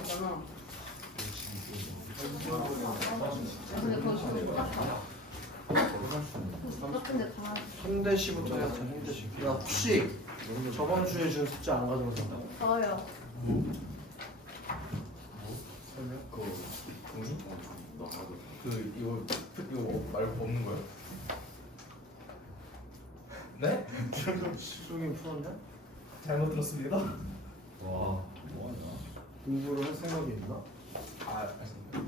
있잖아. 근데 그거 진짜 똑같아. 똑같은데 다. 현대시부터 해야 돼. 현대시. 야 혹시 저번 주에 준 숫자 안 가져오셨나? 저요. 이거 말고 없는 거예요? 네? 수중이 풀었냐? 잘못 들었습니다. 와, 뭐하냐? 공부를 할 생각이 있나? 알겠습니다.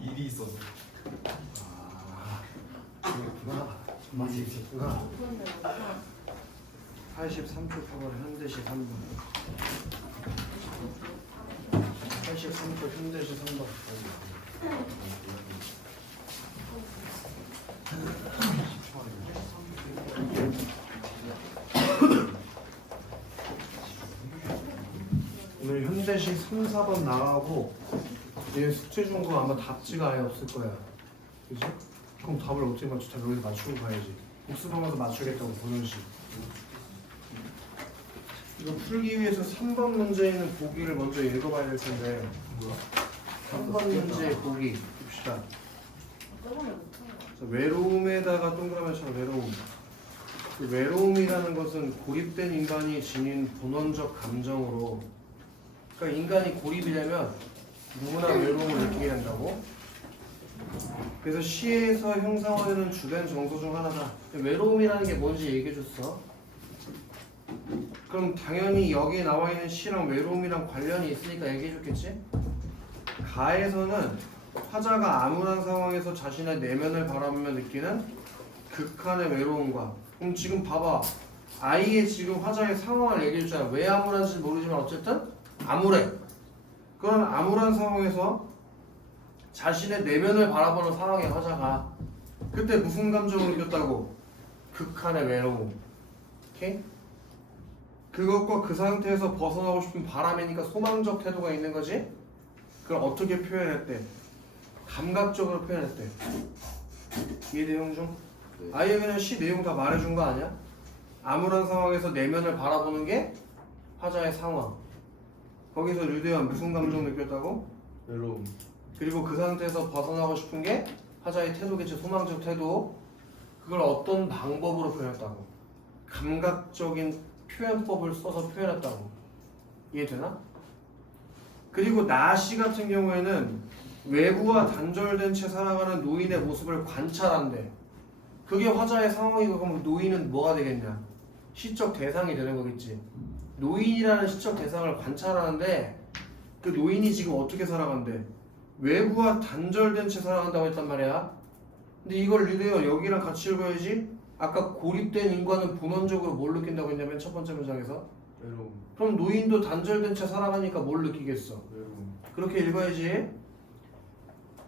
일이 있어서. 그렇구나. 맛이 있었구나. 그런데 맞아. 83초 표본 현대시 3번. 83초 현대시 3번. 오늘 현대시 3, 4번 나가고 얘 숙제 준 거 아마 답지가 아예 없을 거야. 그지? 그럼 답을 어떻게 맞추? 답을 여기서 맞추고 가야지. 복습한 가서 맞추겠다고 보는 식. 이거 풀기 위해서 3번 문제에 있는 보기를 먼저 읽어봐야 될 텐데. 뭐야? 3번 문제 보기 봅시다. 저번에 못한 거. 외로움에다가 동그라미 쳐 외로움. 그 외로움이라는 것은 고립된 인간이 지닌 본원적 감정으로, 그러니까 인간이 고립이 되면 누구나 외로움을 느끼게 된다고. 그래서 시에서 형상화되는 주된 정서 중 하나다. 외로움이라는 게 뭔지 얘기해줬어. 그럼 당연히 여기에 나와 있는 시랑 외로움이랑 관련이 있으니까 얘기해줬겠지? 가에서는 화자가 암울한 상황에서 자신의 내면을 바라보며 느끼는 극한의 외로움과, 그럼 지금 봐봐, 아이의 지금 화자의 상황을 얘기해줬잖아. 왜 암울한지 모르지만 어쨌든 암울해. 그런 암울한 상황에서 자신의 내면을 바라보는 상황의 화자가 그때 무슨 감정을 느꼈다고? 극한의 외로움. 오케이? 그것과 그 상태에서 벗어나고 싶은 바람이니까 소망적 태도가 있는 거지? 그걸 어떻게 표현했대? 감각적으로 표현했대. 이해돼 형중? 아예 그냥 시 내용 다 말해준 거 아니야? 암울한 상황에서 내면을 바라보는 게 화자의 상황. 거기서 류대현 무슨 감정 느꼈다고? 외로움. 그리고 그 상태에서 벗어나고 싶은 게 화자의 태도겠지. 소망적 태도. 그걸 어떤 방법으로 표현했다고? 감각적인 표현법을 써서 표현했다고. 이해되나? 그리고 나시 같은 경우에는 외부와 단절된 채 살아가는 노인의 모습을 관찰한대. 그게 화자의 상황이고, 그럼 노인은 뭐가 되겠냐? 시적 대상이 되는 거겠지. 노인이라는 시적 대상을 관찰하는데 그 노인이 지금 어떻게 살아간대? 외부와 단절된 채 살아간다고 했단 말이야. 근데 이걸 리드요 여기랑 같이 읽어야지. 아까 고립된 인간은 본원적으로 뭘 느낀다고 했냐면 첫 번째 문장에서 외로움. 그럼 노인도 단절된 채 살아가니까 뭘 느끼겠어? 외로움. 그렇게 읽어야지.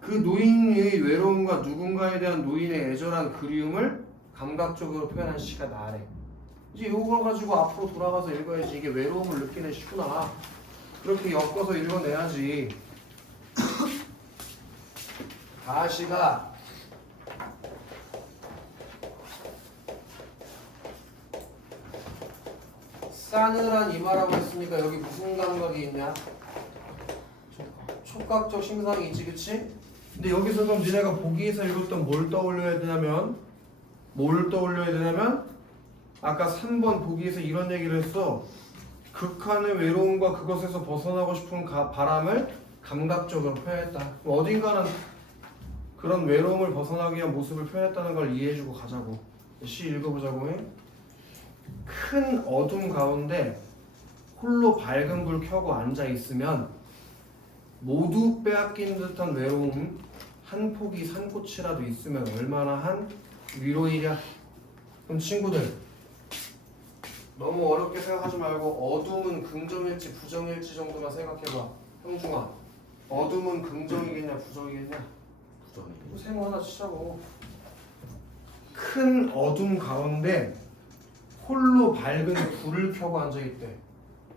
그 노인의 외로움과 누군가에 대한 노인의 애절한 그리움을 감각적으로 표현한 시가 나래. 이제 이걸 가지고 앞으로 돌아가서 읽어야지. 이게 외로움을 느끼는 시구나. 그렇게 엮어서 읽어내야지. 다시가 싸늘한 이마라고 했으니까 여기 무슨 감각이 있냐? 촉각적 심상이 있지, 그치? 근데 여기서 그럼 니네가 보기에서 읽었던 뭘 떠올려야 되냐면 아까 3번 보기에서 이런 얘기를 했어. 극한의 외로움과 그것에서 벗어나고 싶은 바람을 감각적으로 표현했다. 그럼 어딘가는 그런 외로움을 벗어나기 위한 모습을 표현했다는 걸 이해해주고 가자고. 시 읽어보자고 해. 큰 어둠 가운데 홀로 밝은 불 켜고 앉아있으면 모두 빼앗긴 듯한 외로움 한 포기 산꽃이라도 있으면 얼마나 한 위로이랴. 그럼 친구들 너무 어렵게 생각하지 말고 어둠은 긍정일지 부정일지 정도만 생각해봐. 형중아, 어둠은 긍정이겠냐 부정이겠냐? 부정이. 세모 하나 치자고. 큰 어둠 가운데 홀로 밝은 불을 켜고 앉아있대.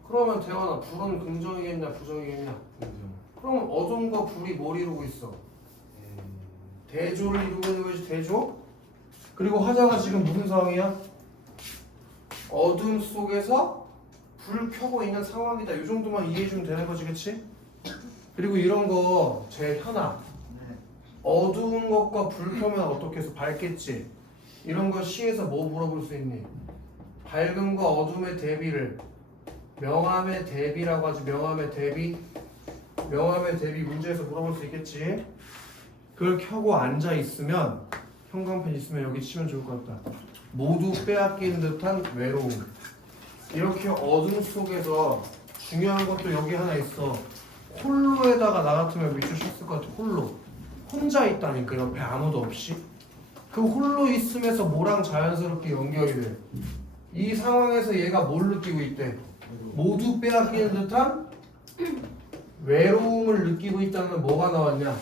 그러면 대원아, 불은 긍정이겠냐 부정이겠냐? 그럼 어둠과 불이 뭘 이루고 있어? 대조를 이루고 있는 것이 대조? 그리고 화자가 지금 무슨 상황이야? 어둠 속에서 불 켜고 있는 상황이다. 이 정도만 이해해주면 되는 거지, 그치? 그리고 이런 거 제 현아 네. 어두운 것과 불 켜면 어떻게 해서 밝겠지? 이런 거 시에서 뭐 물어볼 수 있니? 밝음과 어둠의 대비를 명암의 대비라고 하지. 명암의 대비 문제에서 물어볼 수 있겠지. 그걸 켜고 앉아 있으면 형광펜 있으면 여기 치면 좋을 것 같다. 모두 빼앗긴 듯한 외로움. 이렇게 어둠 속에서 중요한 것도 여기 하나 있어. 홀로에다가 나 같으면 밑줄 쳤을 것 같아. 홀로 혼자 있다니까 옆에 아무도 없이. 그 홀로 있음에서 뭐랑 자연스럽게 연결이 돼. 이 상황에서 얘가 뭘 느끼고 있대? 모두 빼앗기는 듯한 외로움을 느끼고 있다는 뭐가 나왔냐?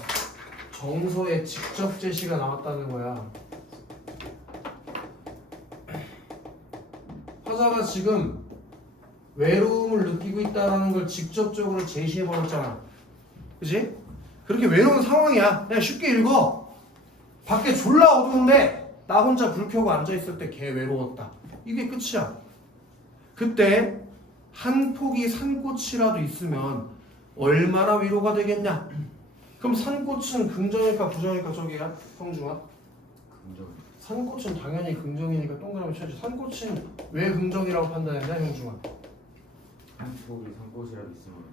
정서의 직접 제시가 나왔다는 거야. 화자가 지금 외로움을 느끼고 있다는 걸 직접적으로 제시해버렸잖아. 그치? 그렇게 외로운 상황이야. 그냥 쉽게 읽어. 밖에 졸라 어두운데 나 혼자 불 켜고 앉아있을 때 개 외로웠다. 이게 끝이야. 그때 한 폭이 산꽃이라도 있으면 얼마나 위로가 되겠냐? 그럼 산꽃은 긍정일까 부정일까 저기야? 성중아? 긍정. 산꽃은 당연히 긍정이니까 동그라미 쳐야지. 산꽃은 왜 긍정이라고 판단했냐 형중아? 한 폭이 산꽃이라도 있으면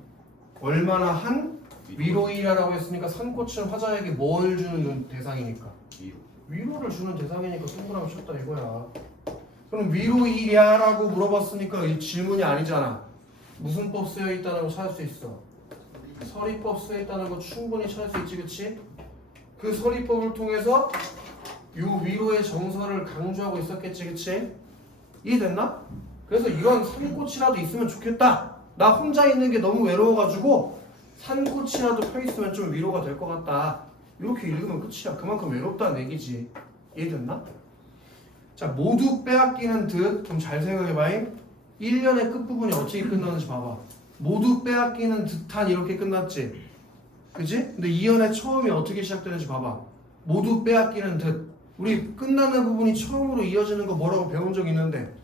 얼마나 한 위로이라고 했으니까 산꽃은 화자에게 뭘 주는 대상이니까 위로. 위로를 주는 대상이니까 동그라미 쳤다 이거야. 그럼 위로이랴라고 물어봤으니까 이 질문이 아니잖아. 무슨 법 쓰여 있다는 거 찾을 수 있어. 서리법 쓰여 있다는 거 충분히 찾을 수 있지, 그치? 그 서리법을 통해서 요 위로의 정서를 강조하고 있었겠지, 그치? 이해됐나? 그래서 이런 산꽃이라도 있으면 좋겠다. 나 혼자 있는 게 너무 외로워가지고 산꽃이라도 펴 있으면 좀 위로가 될 것 같다. 이렇게 읽으면 끝이야. 그만큼 외롭다는 얘기지. 이해됐나? 자, 모두 빼앗기는 듯 좀 잘 생각해봐잉. 1년의 끝부분이 어떻게 끝나는지 봐봐. 모두 빼앗기는 듯한 이렇게 끝났지. 그치? 근데 2연의 처음이 어떻게 시작되는지 봐봐. 모두 빼앗기는 듯. 우리 끝나는 부분이 처음으로 이어지는 거 뭐라고 배운 적 있는데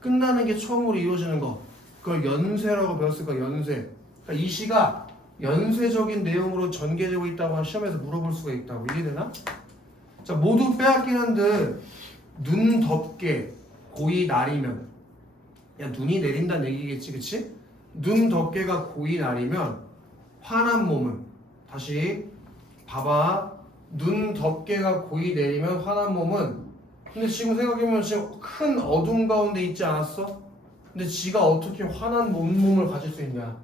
끝나는 게 처음으로 이어지는 거 그걸 연쇄라고 배웠을 거야. 연쇄. 그러니까 이 시가 연쇄적인 내용으로 전개되고 있다고 시험에서 물어볼 수가 있다고. 이해되나? 자, 모두 빼앗기는 듯 눈 덮게 고이 날이면, 야 눈이 내린다는 얘기겠지, 그치? 눈 덮개가 고이 날이면 화난 몸은, 다시 봐봐. 눈 덮개가 고이 내리면 화난 몸은, 근데 지금 생각해보면 지금 큰 어둠 가운데 있지 않았어? 근데 지가 어떻게 화난 온몸을 가질 수 있냐?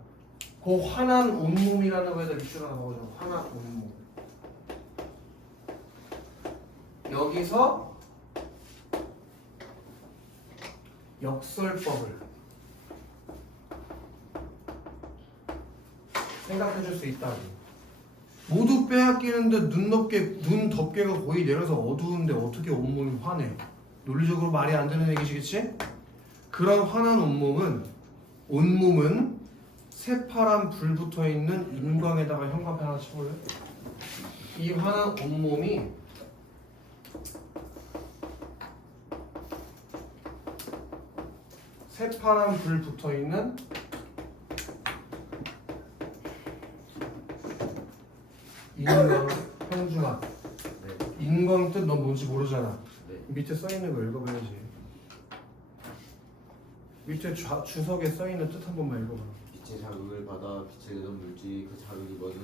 그 화난 온몸이라는 거에다 밑줄 하나 넣어줘. 화난 온몸. 여기서 역설법을 생각해 줄 수 있다고. 모두 빼앗기는 듯 눈 덮개가 거의 내려서 어두운데 어떻게 온몸이 화내? 논리적으로 말이 안 되는 얘기시겠지? 그런 화난 온몸은 새파란 불 붙어 있는 인광에다가 형광펜 하나 쳐볼래? 이 화난 온몸이 새파란 불 붙어 있는 인광. 형중아, 네. 인광 뜻 넌 뭔지 모르잖아. 네. 밑에 써있는 거 읽어봐야지. 밑에 주석에 써있는 뜻 한 번만 읽어봐. 빛의 자극을 받아 빛을 내던 물질이 그 자극이 멎은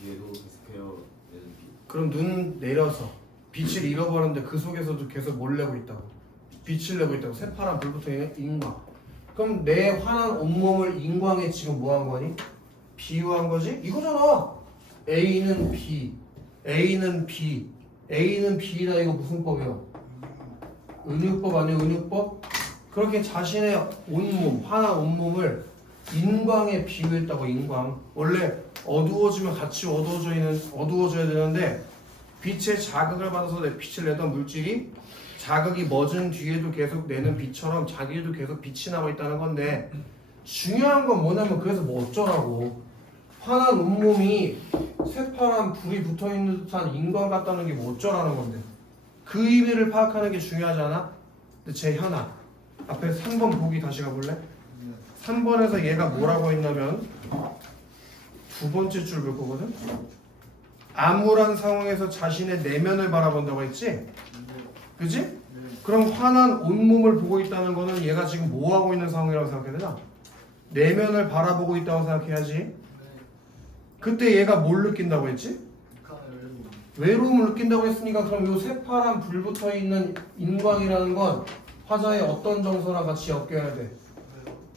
뒤에도 계속해요 내는 빛. 그럼 눈 내려서 빛을 잃어버렸는데 그 속에서도 계속 뭘 내고 있다고? 빛을 내고 있다고. 새파란 불 붙어 있는 인광. 그럼 내 환한 온몸을 인광에 지금 뭐 한 거니? 비유한 거지? 이거잖아. A는 B, A는 B, A는 B다. 이거 무슨 법이야? 은유법 아니야? 은유법? 그렇게 자신의 온몸, 환한 온몸을 인광에 비유했다고. 인광. 원래 어두워지면 같이 어두워져야 되는데 빛의 자극을 받아서 내 빛을 내던 물질이 자극이 멎은 뒤에도 계속 내는 빛처럼 자기도 계속 빛이 나고 있다는 건데, 중요한 건 뭐냐면 그래서 뭐 어쩌라고. 환한 온몸이 새파란 불이 붙어있는 듯한 인광 같다는 게 뭐 어쩌라는 건데, 그 의미를 파악하는 게 중요하지 않아? 근데 제 현아 앞에 3번 보기 다시 가볼래? 3번에서 얘가 뭐라고 했냐면 두 번째 줄 볼 거거든. 암울한 상황에서 자신의 내면을 바라본다고 했지? 그지? 그럼 환한 온몸을 보고 있다는 거는 얘가 지금 뭐 하고 있는 상황이라고 생각해야 되나? 내면을 바라보고 있다고 생각해야지. 그때 얘가 뭘 느낀다고 했지? 외로움을 느낀다고 했으니까 그럼 요 새파란 불 붙어 있는 인광이라는 건 화자의 어떤 정서랑 같이 엮여야 돼?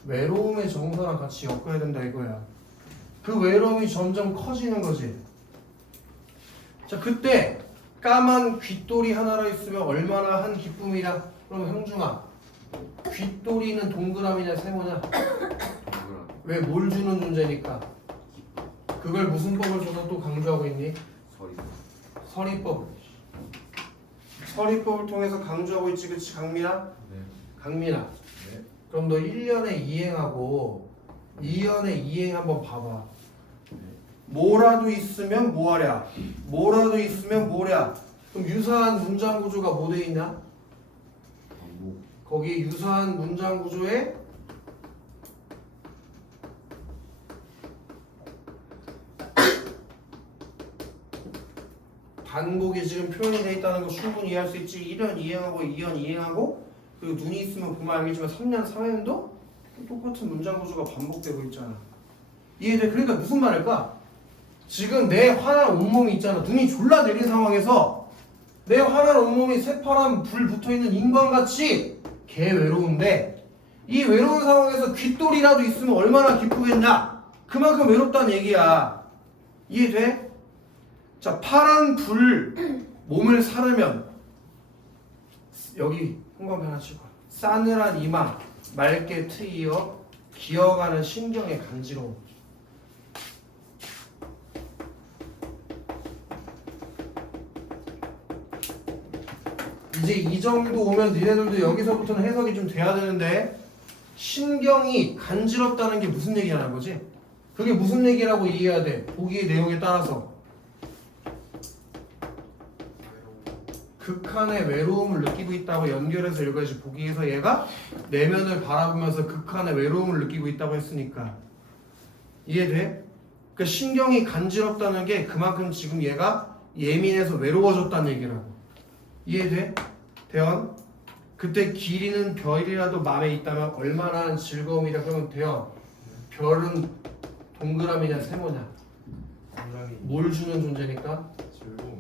외로움의 정서랑 같이 엮어야 된다 이거야. 그 외로움이 점점 커지는 거지. 자, 그때 까만 귓돌이 하나로 있으면 얼마나 한 기쁨이냐? 그럼 형중아, 귓돌이는 동그라미냐 세모냐? 동그라미. 왜 뭘 주는 존재니까? 그걸 무슨 법을 줘서 또 강조하고 있니? 서리. 서리법. 서리법을 통해서 강조하고 있지, 그치 강민아? 네. 강민아. 네. 그럼 너 1년에 이행하고 2년에 이행 한번 봐봐. 뭐라도 있으면 뭐하랴? 뭐라도 있으면 뭐랴? 그럼 유사한 문장 구조가 뭐 돼 있냐? 반복. 거기 유사한 문장 구조에 반복이 지금 표현이 돼 있다는 거 충분히 이해할 수 있지. 1년 이행하고 2년 이행하고 그리고 눈이 있으면 보면 알겠지만 3년 4년도 똑같은 문장 구조가 반복되고 있잖아. 이해돼? 그러니까 무슨 말일까? 지금 내 환한 온몸이 있잖아. 눈이 졸라 내린 상황에서 내 환한 온몸이 새파란 불 붙어있는 인광같이 개 외로운데 이 외로운 상황에서 귓돌이라도 있으면 얼마나 기쁘겠냐? 그만큼 외롭다는 얘기야. 이해돼? 자, 파란 불 몸을 사르면 여기 홍광펜 하나 치고 싸늘한 이마 맑게 트이어 기어가는 신경의 간지러움. 이제 이 정도 오면 니네들도 여기서부터는 해석이 좀 돼야 되는데 신경이 간지럽다는 게 무슨 얘기라는 거지? 그게 무슨 얘기라고 이해해야 돼? 보기의 내용에 따라서 극한의 외로움을 느끼고 있다고 연결해서 읽어야지. 보기에서 얘가 내면을 바라보면서 극한의 외로움을 느끼고 있다고 했으니까 이해돼? 그러니까 신경이 간지럽다는 게 그만큼 지금 얘가 예민해서 외로워졌다는 얘기라고. 이해돼? 대현? 그때 길이는 별이라도 마음에 있다면 얼마나 즐거움이다. 그러면 대현 별은 동그라미냐 세모냐? 뭘 주는 존재니까? 즐거움.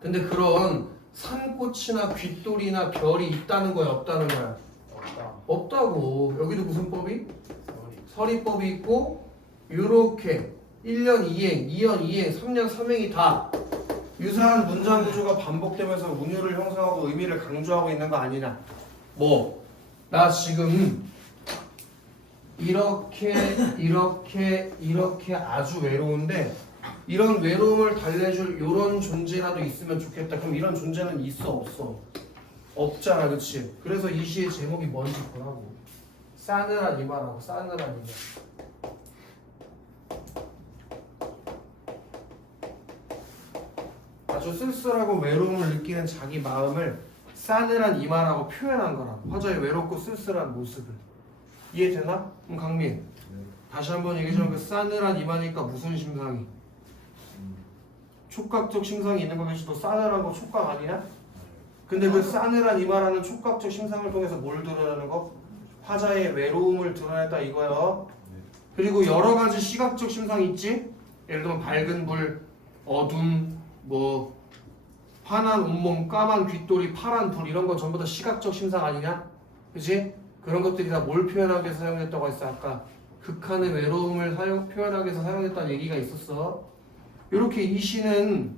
근데 그런 산꽃이나 귓돌이나 별이 있다는 거야 없다는 거야? 없다. 없다고. 여기도 무슨 법이? 서리. 서리법이 있고 요렇게 1년 2행, 2년 2행, 3년 3행이 다 유사한 문장 구조가 반복되면서 운율을 형성하고 의미를 강조하고 있는 거 아니냐? 뭐? 나 지금 이렇게 아주 외로운데 이런 외로움을 달래줄 이런 존재라도 있으면 좋겠다. 그럼 이런 존재는 있어 없어? 없잖아, 그렇지? 그래서 이 시의 제목이 뭔지 보라고. 싸늘한 이마라고. 싸늘한 이마. 아주 쓸쓸하고 외로움을 느끼는 자기 마음을 싸늘한 이마라고 표현한 거라고. 화자의 외롭고 쓸쓸한 모습을. 이해되나? 그럼 강민 네. 다시 한번 얘기해주면 그 싸늘한 이마니까 무슨 심상이? 촉각적 심상이 있는 거겠지. 너 싸늘한 거 촉각 아니냐? 근데 그 싸늘한 이마라는 촉각적 심상을 통해서 뭘 드러내는 거? 화자의 외로움을 드러냈다 이거요. 그리고 여러 가지 시각적 심상이 있지? 예를 들면 밝은 불, 어둠, 뭐 환한 온몸, 까만 귓돌이, 파란 불 이런 건 전부 다 시각적 심상 아니냐? 그치? 그런 것들이 다 뭘 표현하기 위해서 사용했다고 했어 아까? 극한의 외로움을 표현하기 위해서 사용했다는 얘기가 있었어. 이렇게 이 시는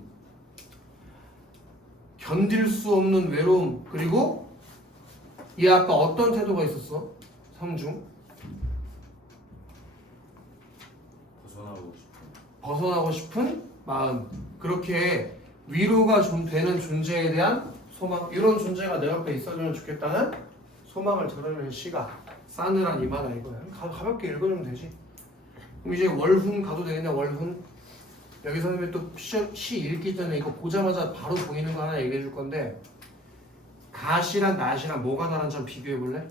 견딜 수 없는 외로움 그리고 얘 아까 어떤 태도가 있었어? 성중 벗어나고 싶은 마음. 그렇게 위로가 좀 되는 존재에 대한 소망. 이런 존재가 내 옆에 있어주면 좋겠다는 소망을 드러내는 시가 싸늘한 이마다 이거야. 가볍게 읽어주면 되지. 그럼 이제 월훈 가도 되겠냐? 월훈. 여기 선생님이 또 시 읽기 전에 이거 보자마자 바로 보이는 거 하나 얘기해 줄 건데 가시랑 낫이랑 뭐가 다른지 한번 비교해 볼래?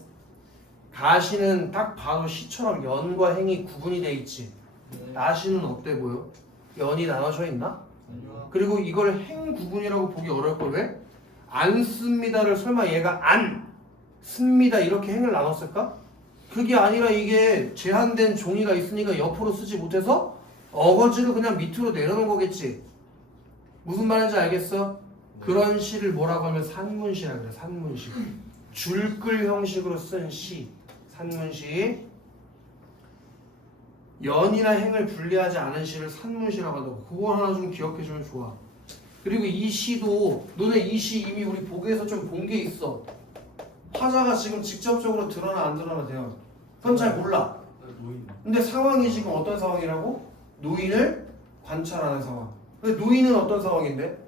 가시는 딱 봐도 시처럼 연과 행이 구분이 돼 있지. 나시는 어때 보여? 연이 나눠져 있나? 아니요. 그리고 이걸 행구분이라고 보기 어려울 걸 왜? 안 씁니다를 설마 얘가 안 씁니다 이렇게 행을 나눴을까? 그게 아니라 이게 제한된 종이가 있으니까 옆으로 쓰지 못해서 어거지로 그냥 밑으로 내려놓은 거겠지. 무슨 말인지 알겠어? 그런 시를 뭐라고 하면 산문시라 그래. 산문시. 줄글 형식으로 쓴 시. 산문시. 연이나 행을 분리하지 않은 시를 산문시라고 한다고. 그거 하나 좀 기억해주면 좋아. 그리고 이 시도 너네 이 시 이미 우리 보기에서 좀 본 게 있어. 화자가 지금 직접적으로 드러나 안 드러나 돼요. 그건 잘 몰라. 노인. 근데 상황이 지금 어떤 상황이라고? 노인을 관찰하는 상황. 근데 노인은 어떤 상황인데?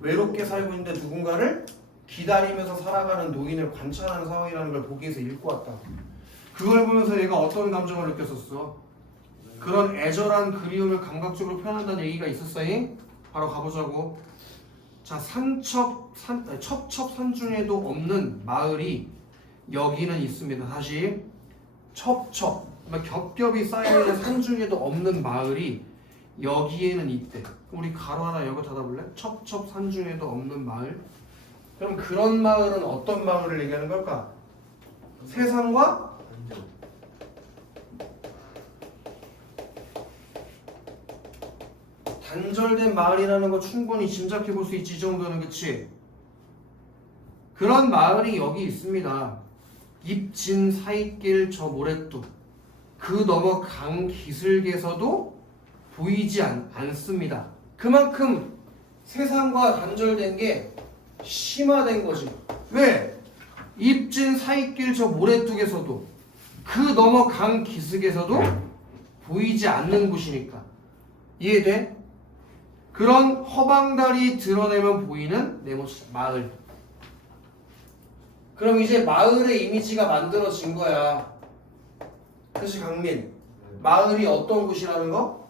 외롭게 살고 있는데 누군가를 기다리면서 살아가는 노인을 관찰하는 상황이라는 걸 보기에서 읽고 왔다. 그걸 보면서 얘가 어떤 감정을 느꼈었어? 그런 애절한 그리움을 감각적으로 표현한다는 얘기가 있었어잉? 바로 가보자고. 자, 첩첩산 중에도 없는 마을이 여기는 있습니다. 다시 첩첩, 겹겹이 쌓여있는 산 중에도 없는 마을이 여기에는 있대. 그럼 우리 가로 하나 여기 닫아볼래? 첩첩산 중에도 없는 마을. 그럼 그런 마을은 어떤 마을을 얘기하는 걸까? 세상과 단절된 마을이라는 거 충분히 짐작해 볼 수 있지. 이 정도는. 그치? 그런 마을이 여기 있습니다. 입진 사이길 저 모래뚝 그 너머 강 기슭에서도 보이지 않습니다. 그만큼 세상과 단절된 게 심화된 거지. 왜? 입진 사이길 저 모래뚝에서도 그 너머 강 기슭에서도 보이지 않는 곳이니까. 이해돼? 그런 허방다리 드러내면 보이는 네모스 마을. 그럼 이제 마을의 이미지가 만들어진 거야. 그치 강민? 마을이 어떤 곳이라는 거?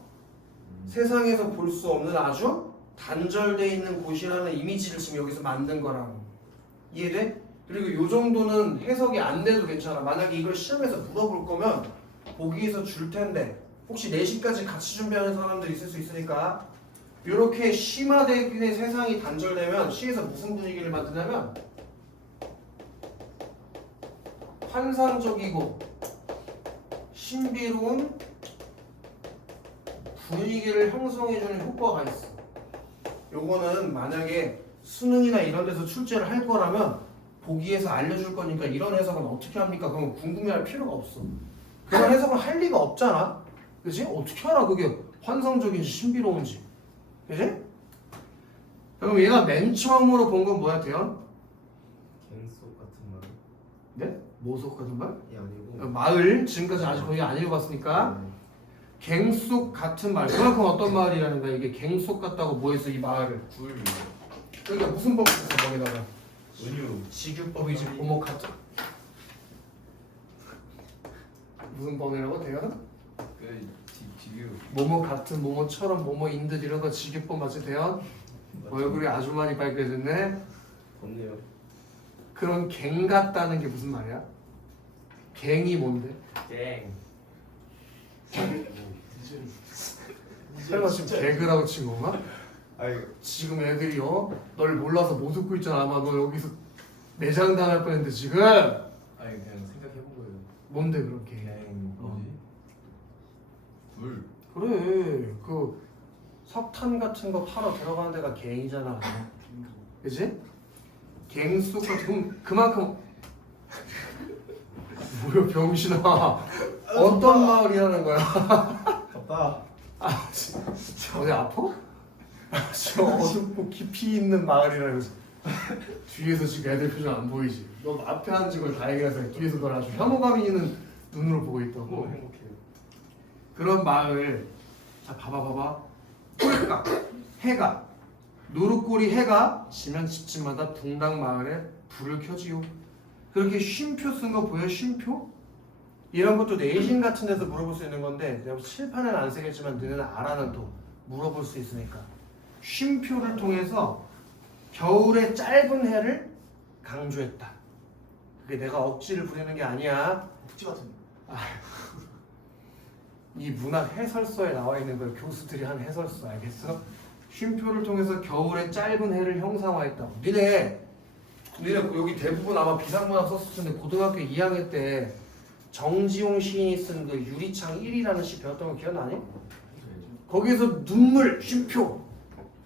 세상에서 볼 수 없는 아주 단절되어 있는 곳이라는 이미지를 지금 여기서 만든 거라고. 이해돼? 그리고 요 정도는 해석이 안 돼도 괜찮아. 만약에 이걸 시험에서 물어볼 거면 보기에서 줄 텐데 혹시 내신까지 같이 준비하는 사람들 있을 수 있으니까 이렇게 심화되는 세상이 단절되면 시에서 무슨 분위기를 만드냐면 환상적이고 신비로운 분위기를 형성해주는 효과가 있어. 요거는 만약에 수능이나 이런 데서 출제를 할 거라면 보기에서 알려줄 거니까 이런 해석은 어떻게 합니까? 그럼 궁금해할 필요가 없어. 그런 해석은 할 리가 없잖아. 그치? 어떻게 알아 그게 환상적인지 신비로운지. 그치? 그럼 얘가 맨 처음으로 본 건 뭐야 대현? 갱속 같은 말. 네? 모속 같은 말? 이 아니고. 마을. 지금까지 아직 거의 안 읽어봤으니까 갱속 같은 말. 그만큼 어떤 마을이라는 거야. 이게 갱속 같다고 뭐 했어 이 마을을. 굴. 여기가 무슨 법이 있어 거기다가. 은유. 직유법이지. 모목 같은. 무슨 법이라고 대현? 그 지규. 모모 같은 모모처럼 모모인 듯 이런 거 직유법 맞지 대현? 얼굴이 아주 많이 빨개졌네. 없네요. 그런 갱 같다는 게 무슨 말이야? 갱이 뭔데? 갱. 설마 지금 개그라고 친 건가? 아이 지금 애들이 널 몰라서 못 웃고 있잖아. 아마 너 여기서 내장 당할 뻔했는데 지금. 아니 그냥 생각해본 거예요. 뭔데 그런 게? 그냥 뭐지? 굴. 그래 그 석탄 같은 거 팔아 들어가는 데가 갱이잖아. 그지? 갱속 같은 그만큼 뭐야 병신아. 어떤 마을이라는 거야? 덥다. 어디 아파? 저 어둡고 깊이 있는 마을이라고. 뒤에서 지금 애들 표정 안 보이지? 너 앞에 앉은 걸 다행이라서 뒤에서 널 아주 혐오감 있는 눈으로 보고 있다고. 너무 행복해요. 그런 마을. 자 봐봐 꼴깍 해가 노릇꼬리 해가 지면 집집마다 붕당 마을에 불을 켜지요. 그렇게 쉼표 쓴 거 보여? 쉼표? 이런 것도 내신 같은 데서 물어볼 수 있는 건데 내가 칠판에는 안 쓰겠지만 너네는 알아는 또 물어볼 수 있으니까. 쉼표를 통해서 겨울의 짧은 해를 강조했다. 그게 내가 억지를 부리는 게 아니야. 억지 같은. 이 문학 해설서에 나와 있는 걸 교수들이 한 해설서 알겠어? 쉼표를 통해서 겨울의 짧은 해를 형상화했다고. 니네 여기 대부분 아마 비상문학 썼을 텐데 고등학교 2학년 때 정지용 시인이 쓴 그 유리창 1이라는 시 배웠던 거 기억나니? 거기에서 눈물 쉼표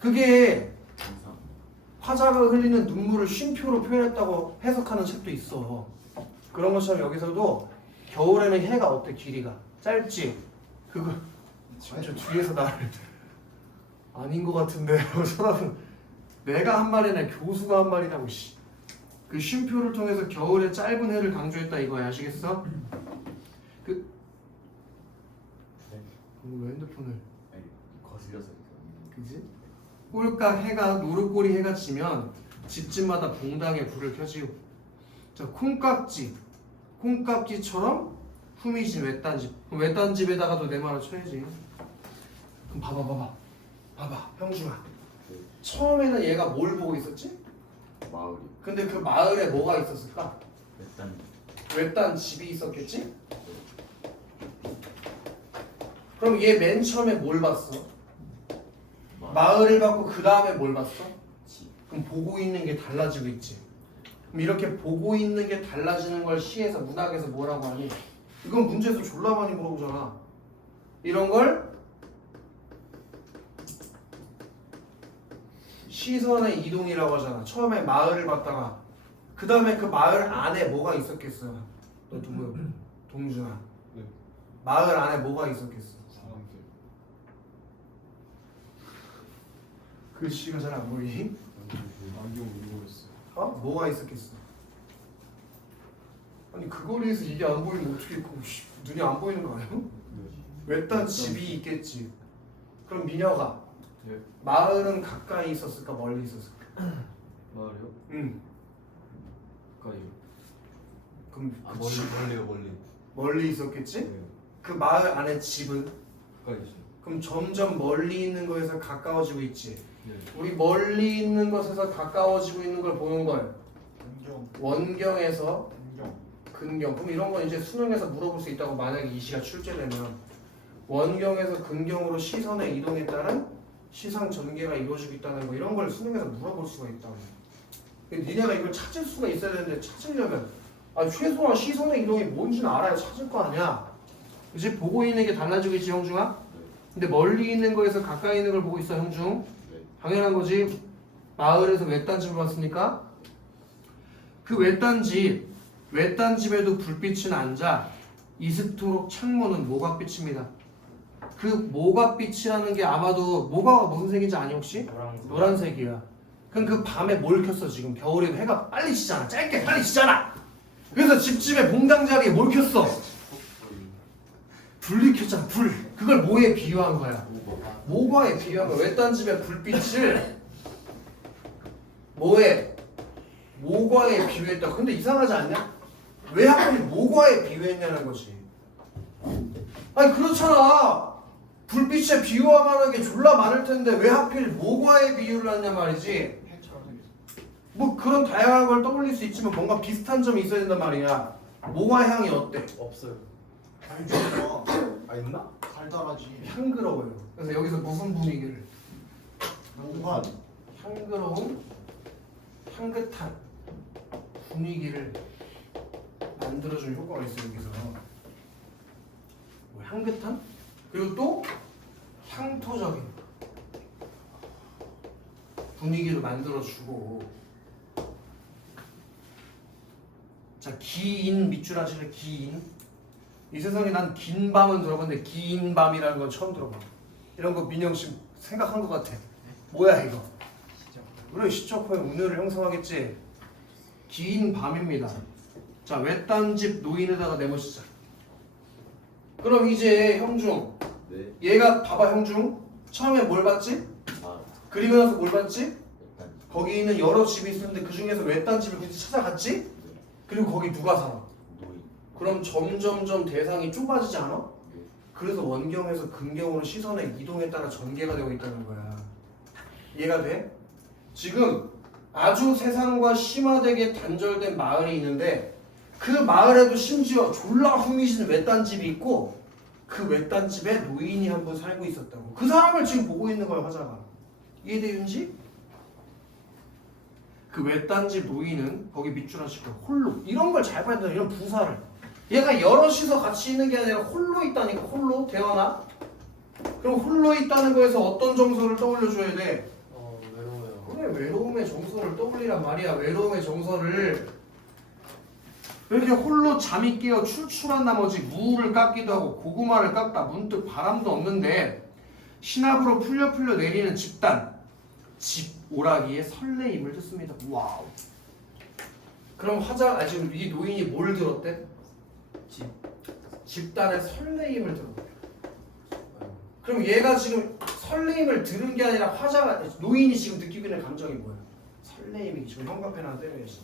그게 항상 화자가 흘리는 눈물을 쉼표로 표현했다고 해석하는 책도 있어. 그런 것처럼 여기서도 겨울에는 해가 어때? 길이가 짧지? 그거 진짜 뒤에서 나를 아닌 것 같은데 쳐다보는 내가 한 말이 아니라 교수가 한 말이라고. 씨. 그 쉼표를 통해서 겨울의 짧은 해를 강조했다 이거야. 아시겠어? 그 왜 핸드폰을 아니 거슬려서 그지? 꼴깍 해가 노릇꼬리 해가 지면 집집마다 봉당에 불을 켜지고 자 콩깍지처럼 후미진 외딴집 그럼 외딴집에다가도 내 말을 쳐야지. 그럼 봐봐 형준아 처음에는 얘가 뭘 보고 있었지? 마을이 근데 그 마을에 뭐가 있었을까? 일단 외딴 집이 있었겠지? 그럼 얘 맨 처음에 뭘 봤어? 마을을 봤고 그 다음에 뭘 봤어? 집 그럼 보고 있는 게 달라지고 있지. 그럼 이렇게 보고 있는 게 달라지는 걸 시에서 문학에서 뭐라고 하니? 이건 문제에서 졸라 많이 물어보잖아. 이런 걸 시선의 이동이라고 하잖아. 처음에 마을을 봤다가 그 다음에 그 마을 안에 뭐가 있었겠어? 너 동준아 네. 마을 안에 뭐가 있었겠어? 사람들. 글씨가 잘 안 보이니? 안경 잃어버렸어. 어? 뭐가 있었겠어? 아니 그 거리에서 이게 안 보이면 어떻게 눈이 안 보이는 거 아니야? 외딴 집이 있겠지. 그럼 미녀가 예. 마을은 가까이 있었을까 멀리 있었을까? 마을이요? 응. 가까이요. 그럼 아 그치. 멀리요 멀리. 멀리 있었겠지? 네. 그 마을 안에 집은 가까이 있어. 그럼 점점 멀리 있는 거에서 가까워지고 있지. 네. 우리 멀리 있는 것에서 가까워지고 있는 걸 보는 걸 원경에서 근경. 그럼 이런 건 이제 수능에서 물어볼 수 있다고. 만약에 이 시가 출제되면 원경에서 근경으로 시선의 이동에 따른 시상 전개가 이루어지고 있다는 거 이런 걸 수능에서 물어볼 수가 있다고. 니네가 이걸 찾을 수가 있어야 되는데 찾으려면 최소한 시선의 이동이 뭔지는 알아야 찾을 거 아니야. 이제 보고 있는 게 달라지고 있지 형중아? 근데 멀리 있는 거에서 가까이 있는 걸 보고 있어 형중. 네. 당연한 거지. 마을에서 외딴집을 봤으니까 그 외딴집에도 불빛은 앉아 이슥토록 창문은 모각빛입니다. 그 모각빛이라는 게 아마도 모가가 무슨 색인지 아니 혹시? 노란색이야. 그럼 그 밤에 뭘 켰어 지금? 겨울에 해가 빨리 지잖아. 짧게 빨리 지잖아. 그래서 집집에 봉당 자리에 뭘 켰어? 불이 켰잖아. 불. 그걸 뭐에 비유한 거야? 모과에 비유한 거야. 외딴집에 불빛을 뭐에? 모과에 비유했다. 근데 이상하지 않냐? 왜 하필 모과에 비유했냐는 거지. 아니 그렇잖아. 불빛에 비유할 만한 게 졸라 많을 텐데 왜 하필 모과에 비유를 하냐 말이지. 뭐 그런 다양한 걸 떠올릴 수 있지만 뭔가 비슷한 점이 있어야 된단 말이야. 모과 향이 어때? 없어요. 아니 좋아. 아 있나? 달달하지. 향그러워요. 그래서 여기서 무슨 분위기를? 몽환. 향그러운 향긋한 분위기를 만들어주는 효과가 있어요. 여기서 뭐 향긋한? 그리고 또 향토적인 분위기를 만들어주고. 자, 기인 밑줄 하실래? 기인. 이 세상에 난 긴 밤은 들어봤는데 긴 밤이라는 건 처음 들어봐. 이런 거 민영 씨 생각한 것 같아. 뭐야 이거? 그래 시적호의 운율을 형성하겠지. 긴 밤입니다. 자, 외딴집 노인에다가 내모시자. 그럼 이제 형중 네. 얘가 봐봐 형중 처음에 뭘 봤지? 마을 그리고 나서 뭘 봤지? 일단 거기 있는 여러 집이 있었는데 그 중에서 외딴집을 굳이 찾아갔지? 네. 그리고 거기 누가 살아? 노인 그럼 점점점 대상이 좁아지지 않아? 네. 그래서 원경에서 근경으로 시선의 이동에 따라 전개가 되고 있다는 거야. 이해가 돼? 지금 아주 세상과 심화되게 단절된 마을이 있는데 그 마을에도 심지어 졸라 후미진 외딴집이 있고 그 외딴 집에 노인이 한 분 살고 있었다고. 그 사람을 지금 보고 있는 거야 화자가. 이해돼 윤지? 그 외딴 집 노인은 거기 밑줄 한 씩고 홀로. 이런 걸 잘 봐야 돼. 이런 부사를. 얘가 여럿이서 같이 있는 게 아니라 홀로 있다니까. 홀로 대화나. 그럼 홀로 있다는 거에서 어떤 정서를 떠올려줘야 돼? 외로워요. 그래 외로움의 정서를 떠올리란 말이야. 외로움의 정서를. 이렇게 홀로 잠이 깨어 출출한 나머지 무를 깎기도 하고 고구마를 깎다 문득 바람도 없는데 신압으로 풀려 내리는 집단 집 오라기의 설레임을 듣습니다. 와우. 그럼 지금 이 노인이 뭘 들었대? 집단의 설레임을 들었대. 그럼 얘가 지금 설레임을 들은 게 아니라 노인이 지금 느끼고 있는 감정이 뭐야? 설레임이 지금 형광펜 때려 계시.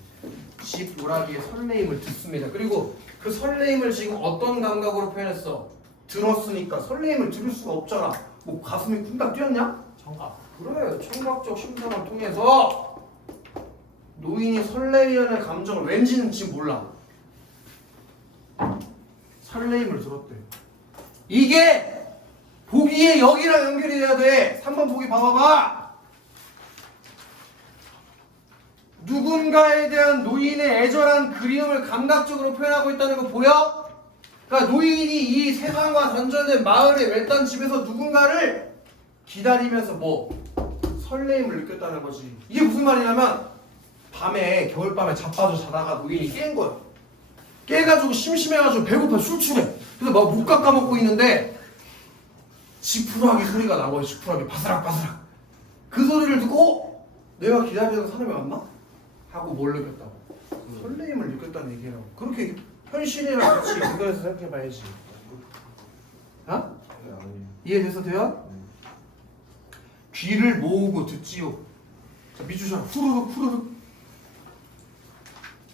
집 오라기의 설레임을 듣습니다. 그리고 그 설레임을 지금 어떤 감각으로 표현했어? 들었으니까. 설레임을 들을 수가 없잖아. 뭐 가슴이 쿵당 뛰었냐? 청각. 그래 청각적 심상을 통해서 노인이 설레이는 감정을 왠지는 지금 몰라. 설레임을 들었대. 이게 보기에 여기랑 연결이 돼야 돼. 3번 보기 봐봐봐. 누군가에 대한 노인의 애절한 그리움을 감각적으로 표현하고 있다는 거 보여? 그러니까 노인이 이 세상과 단절된 마을의 외딴 집에서 누군가를 기다리면서 설레임을 느꼈다는 거지. 이게 무슨 말이냐면 밤에 겨울밤에 자빠져 자다가 노인이 깬 거야. 깨가지고 심심해가지고 배고파 출출해. 그래서 막 못 깎아먹고 있는데 지푸라기 소리가 나고요. 지푸라기 바스락바스락. 그 소리를 듣고 내가 기다리던 사람이 왔나? 하고 뭘 느꼈다고? 설레임을 느꼈다는 얘기라고. 그렇게 현실이랑 같이 연결해서 생각해봐야지. 어? 이해돼서 돼요? 귀를 모으고 듣지요. 자, 미주셔 후루룩.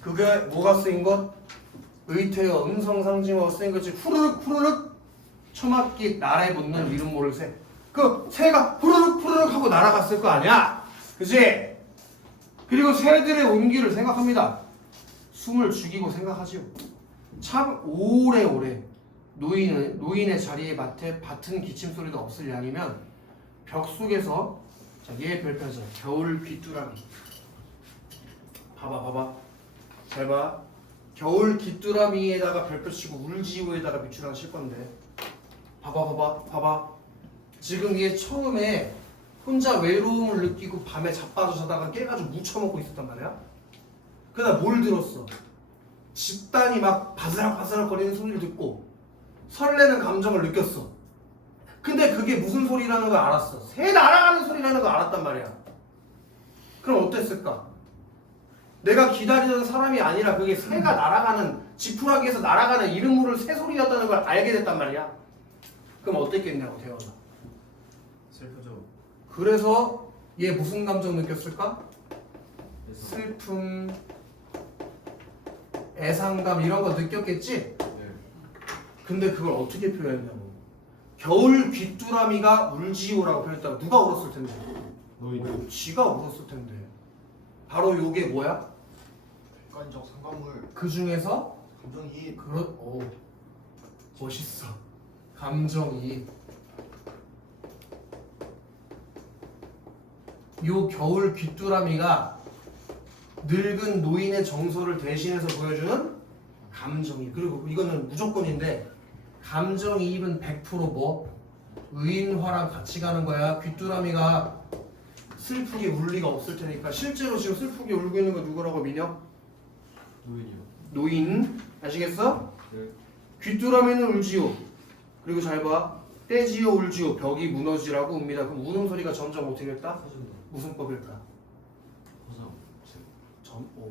그게 뭐가 쓰인 것? 의태어 음성 상징어가 쓰인 거지. 후루룩 처맞기 날에 붙는 이름 모를 새. 그 새가 후루룩 하고 날아갔을 거 아니야? 그치? 그리고 새들의 온기를 생각합니다. 숨을 죽이고 생각하지요. 참 오래오래 노인의 자리에 밭은 기침 소리도 없을 양이면 벽 속에서 얘 별표죠. 겨울 귀뚜라미. 봐봐. 잘 봐. 겨울 귀뚜라미에다가 별표 치고 울지우에다가 밑줄 하나 칠 건데. 봐봐. 지금 얘 처음에 혼자 외로움을 느끼고 밤에 자빠져 자다가 깨가지고 묻혀먹고 있었단 말이야. 그러다 뭘 들었어? 집단이 막 바스락바스락 거리는 소리를 듣고 설레는 감정을 느꼈어. 근데 그게 무슨 소리라는 걸 알았어. 새 날아가는 소리라는 걸 알았단 말이야. 그럼 어땠을까? 내가 기다리던 사람이 아니라 그게 새가 날아가는 지푸라기에서 날아가는 이름 모를 새 소리였다는 걸 알게 됐단 말이야. 그럼 어땠겠냐고 대화가. 슬프죠. 그래서 얘 무슨 감정 느꼈을까? 슬픔, 애상감 이런 거 느꼈겠지? 네. 근데 그걸 어떻게 표현했냐고. 겨울 귀뚜라미가 울지요라고 표현했다고. 누가 울었을 텐데? 노인. 쥐가 울었을 텐데. 바로 요게 뭐야? 객관적 상관물. 그 중에서 감정이입. 멋있어. 감정이입. 요 겨울 귀뚜라미가 늙은 노인의 정서를 대신해서 보여주는 감정이입. 그리고 이거는 무조건인데 감정이입은 100% 의인화랑 같이 가는 거야. 귀뚜라미가 슬프게 울 리가 없을 테니까. 실제로 지금 슬프게 울고 있는 거 누구라고 민혁? 노인이요. 노인. 아시겠어? 네. 귀뚜라미는 울지요. 그리고 잘 봐. 떼지요 울지요. 벽이 무너지라고 웁니다. 그럼 우는 소리가 점점 어떻게 됐다? 무슨 법일까?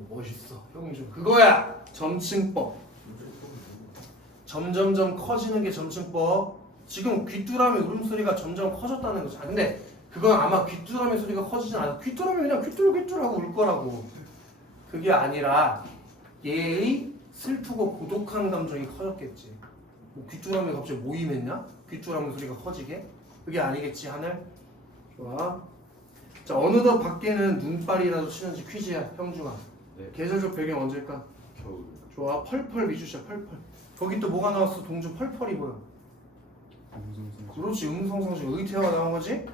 멋있어. 형좀 그거야. 점층법. 점점점 커지는 게 점층법. 지금 귀뚜라미 울음소리가 점점 커졌다는 거죠. 근데 그건 아마 귀뚜라미 소리가 커지진 않아. 귀뚜라미 그냥 귀뚤귀뚤하고 울 거라고. 그게 아니라 얘의 슬프고 고독한 감정이 커졌겠지. 뭐 귀뚜라미가 갑자기 모임했냐? 귀뚜라미 소리가 커지게? 그게 아니겠지 하늘? 좋아. 자, 어느덧 밖에는 눈발이라도 치는지 퀴즈야. 형중아. 네. 계절적 배경 언제일까? 겨울. 좋아. 펄펄 미주시야. 펄펄. 거기 또 뭐가 나왔어? 동주 펄펄이 뭐야? 그렇지. 음성상식 의태어가 나온 거지.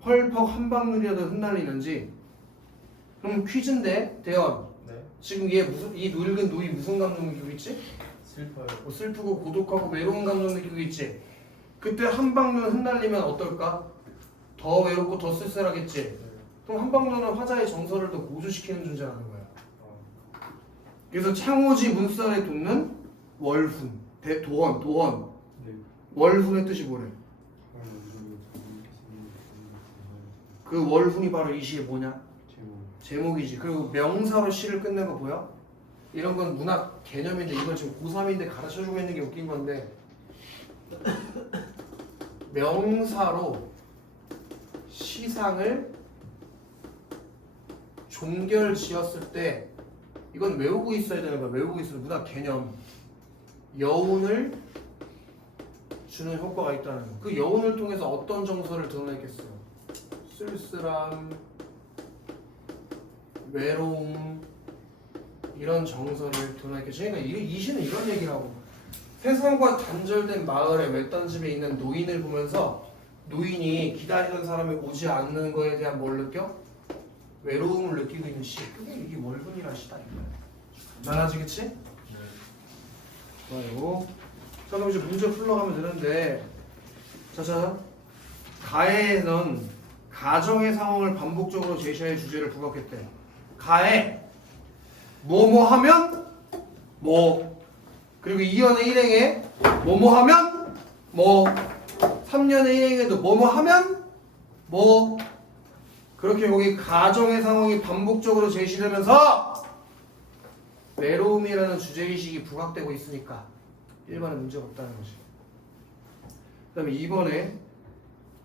펄퍽 한방눈이라도 흩날리는지. 그럼 퀴즈인데 대원. 네. 지금 얘 무슨 이 늙은 노이 무슨 감정 느끼고 있지? 슬퍼요. 뭐 슬프고 고독하고 외로운 감정 느끼고 있지. 그때 한방눈 흩날리면 어떨까? 더 외롭고 더 쓸쓸하겠지. 네. 그럼 한방눈은 화자의 정서를 더 고조시키는 존재라는 거야. 그래서 창호지 문살에 돋는 월훈, 도원. 네. 월훈의 뜻이 뭐래? 그 월훈이 바로 이 시의 뭐냐? 제목이지. 그리고 명사로 시를 끝낸 거 보여? 이런 건 문학 개념인데 이건 지금 고3인데 가르쳐주고 있는 게 웃긴 건데 명사로 시상을 종결 지었을 때 이건 외우고 있어야 되는 거야. 외우고 있으면 문학 개념 여운을 주는 효과가 있다는 거. 그 여운을 통해서 어떤 정서를 드러내겠어요? 쓸쓸함, 외로움 이런 정서를 드러내겠죠. 그러니까 이 시는 이런 얘기라고. 세상과 단절된 마을의 외딴 집에 있는 노인을 보면서 노인이 기다리던 사람이 오지 않는 거에 대한 뭘 느껴? 외로움을 느끼고 있는 시. 그게 이게 월분이라는 시다 이거야. 많아지겠지? 네. 좋아요. 자 그럼 이제 문제 풀러가면 되는데 자자 가해는 가정의 상황을 반복적으로 제시하여 주제를 부각했대. 가해 뭐뭐 하면 뭐 그리고 2년의 일행에 뭐뭐 하면 뭐 3년의 일행에도 뭐뭐 하면 뭐 그렇게 거기 가정의 상황이 반복적으로 제시되면서 외로움이라는 주제의식이 부각되고 있으니까 1번에 문제가 없다는 거지. 그 다음에 2번에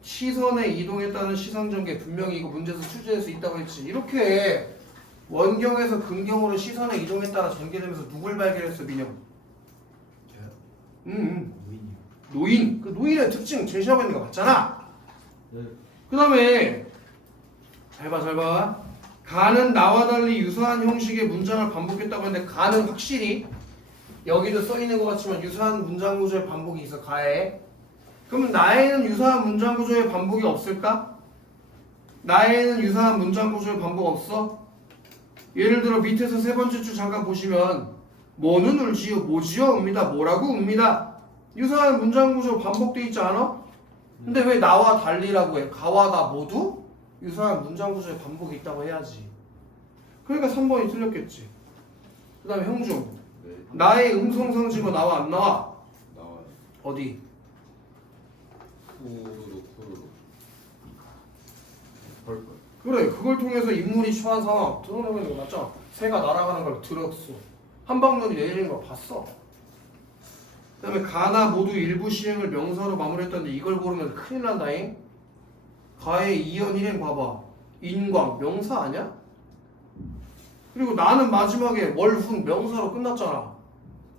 시선의 이동했다는 시상전개 분명히 이거 문제에서 출제될 수 있다고 했지. 이렇게 원경에서 근경으로 시선의 이동했다가 전개되면서 누굴 발견했어 민영? 노인이요. 노인. 그 노인의 특징 제시하고 있는 거 맞잖아. 네. 그 다음에 잘 봐. 가는 나와 달리 유사한 형식의 문장을 반복했다고 했는데 가는 확실히 여기도 써있는 것 같지만 유사한 문장 구조의 반복이 있어. 가에. 그럼 나에는 유사한 문장 구조의 반복이 없을까? 나에는 유사한 문장 구조의 반복 없어? 예를 들어 밑에서 세 번째 줄 잠깐 보시면 뭐는 울지요, 뭐지요, 웁니다, 뭐라고 웁니다. 유사한 문장 구조 반복돼 있지 않아? 근데 왜 나와 달리라고 해? 가와 나 모두 유사한 문장 구조의 반복이 있다고 해야지. 그러니까 3번이 틀렸겠지. 그 다음에 형중 네. 나의 음성상지가 나와 안 나와? 나와요. 어디? 코로. 벌벌. 그래 그걸 통해서 인물이 처한 상황 드러내는 거 맞죠? 새가 날아가는 걸 들었어. 한방눈이 내리는 걸 봤어. 그 다음에 가나 모두 일부 시행을 명사로 마무리했다는데 이걸 고르면 큰일 난다잉. 가의 이연 일행 봐봐. 인광 명사 아니야? 그리고 나는 마지막에 월훈 명사로 끝났잖아.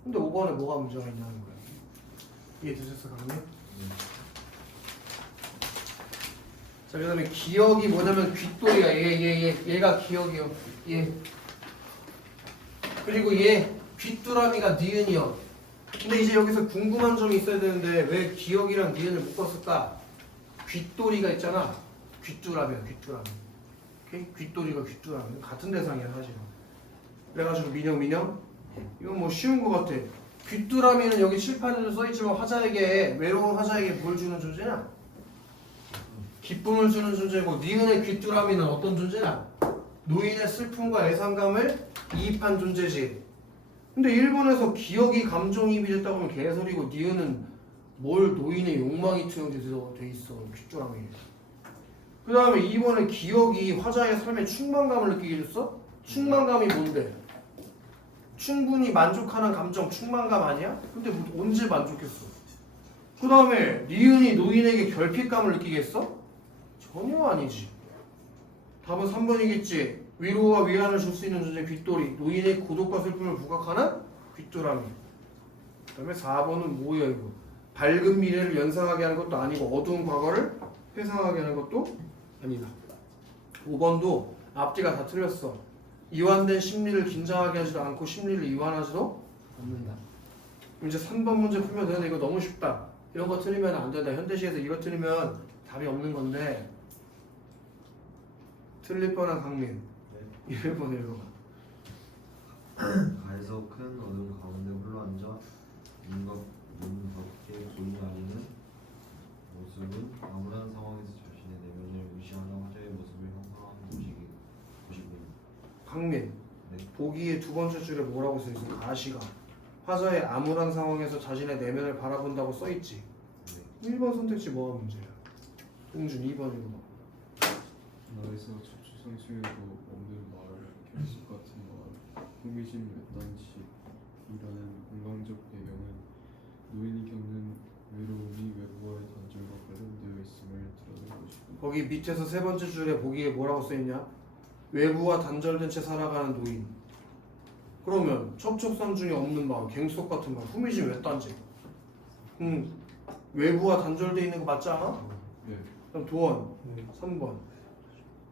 근데 5번에 뭐가 문제가 있냐는 거야. 이해되셨어 그러면? 자 그 다음에 기억이 뭐냐면 귓돌이야. 얘가 기억이요. 얘. 그리고 얘 귓두라미가 니은이요. 근데 이제 여기서 궁금한 점이 있어야 되는데 왜 기억이랑 니은을 묶었을까? 귓돌이가 있잖아. 귓두라미야. 오케이? 귓돌이가 귓두라미 같은 대상이야 사실은. 그래가지고 민영 이건 뭐 쉬운 거 같아. 귓두라미는 여기 칠판에도 써있지만 화자에게 외로운 화자에게 뭘 주는 존재냐? 기쁨을 주는 존재고 니은의 귓두라미는 어떤 존재냐? 노인의 슬픔과 애상감을 이입한 존재지. 근데 일본에서 기억이 감정이입이 됐다고 하면 개소리고 니은은 뭘 노인의 욕망이 투영돼서 돼 있어. 귓두라미. 그 다음에 2번에 기억이 화자의 삶에 충만감을 느끼게 해줬어? 충만감이 뭔데? 충분히 만족하는 감정 충만감 아니야? 근데 언제 만족했어? 그 다음에 니은이 노인에게 결핍감을 느끼게 했어? 전혀 아니지. 답은 3번이겠지. 위로와 위안을 줄 수 있는 존재 귓돌이. 노인의 고독과 슬픔을 부각하는 귓두라미. 그 다음에 4번은 뭐야 이거? 밝은 미래를 연상하게 하는 것도 아니고 어두운 과거를 회상하게 하는 것도 아니다. 5번도 앞뒤가 다 틀렸어. 이완된 심리를 긴장하게 하지도 않고 심리를 이완하지도 않는다. 이제 3번 문제 풀면 되는데 이거 너무 쉽다. 이런 거 틀리면 안 된다. 현대시에서 이거 틀리면 답이 없는 건데 틀릴 뻔한 강민 1번 1번 가에서 큰 어둠 가운데 홀로 앉아 눈 밖에 보이지 않는 모습은 암울한 상황에서 자신의 내면을 무시하는 화자의 모습을 형상하는 것이군. 강민 네. 보기의 두 번째 줄에 뭐라고 써있어? 가시가 화자의 암울한 상황에서 자신의 내면을 바라본다고 써있지. 네. 1번 선택지 뭐가 문제야? 동준 2번 1번 나에서 자취성취에도 없는 말, 결식 같은 말, 호기심 외딴식이라는 공간적 배경은 노인이 겪는 외로움이 외부와의 단절과 관련되어 있음을 드러낸 것이고. 거기 밑에서 세 번째 줄에 보기에 뭐라고 써있냐? 외부와 단절된 채 살아가는 노인. 그러면 첩첩산 중에 없는 마음, 갱속 같은 말, 후미심 외딴지. 외부와 단절돼 있는 거 맞지 않아? 네. 그럼 도원 네. 3번.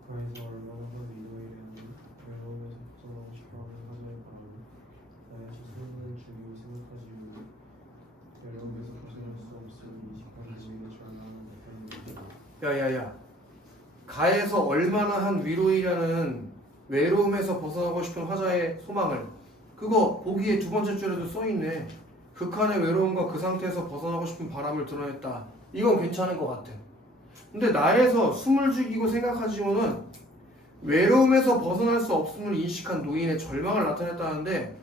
가에서 얼마나 한 위로이라는 외로움에서 벗어나고 싶어하는 화자의 바람 나의 스스로를 중요히 생각하지 외로움에서 벗어날 수 없으니 이식하는 노인의 절망을 못하는 야야야. 가에서 얼마나 한 위로이라는 외로움에서 벗어나고 싶은 화자의 소망을 그거 보기에 두 번째 줄에도 써있네. 극한의 외로움과 그 상태에서 벗어나고 싶은 바람을 드러냈다. 이건 괜찮은 것 같아. 근데 나에서 숨을 죽이고 생각하지만은 외로움에서 벗어날 수 없음을 인식한 노인의 절망을 나타냈다는데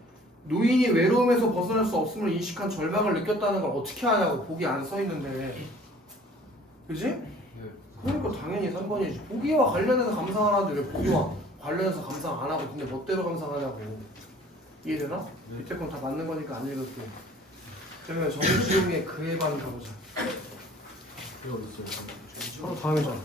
노인이 외로움에서 벗어날 수 없음을 인식한 절망을 느꼈다는 걸 어떻게 하냐고. 보기 안 써있는데 그지? 네. 그러니까 당연히 3번이지. 보기와 관련해서 감상하라는데 왜 보기와 관련해서 감상 안 하고 근데 멋대로 감상하냐고. 이해되나? 네. 밑에 건 다 맞는 거니까 안 읽을게. 그러면 정지용의 그의 반 가보자. 이거 어딨어요? 바로 다음이잖아.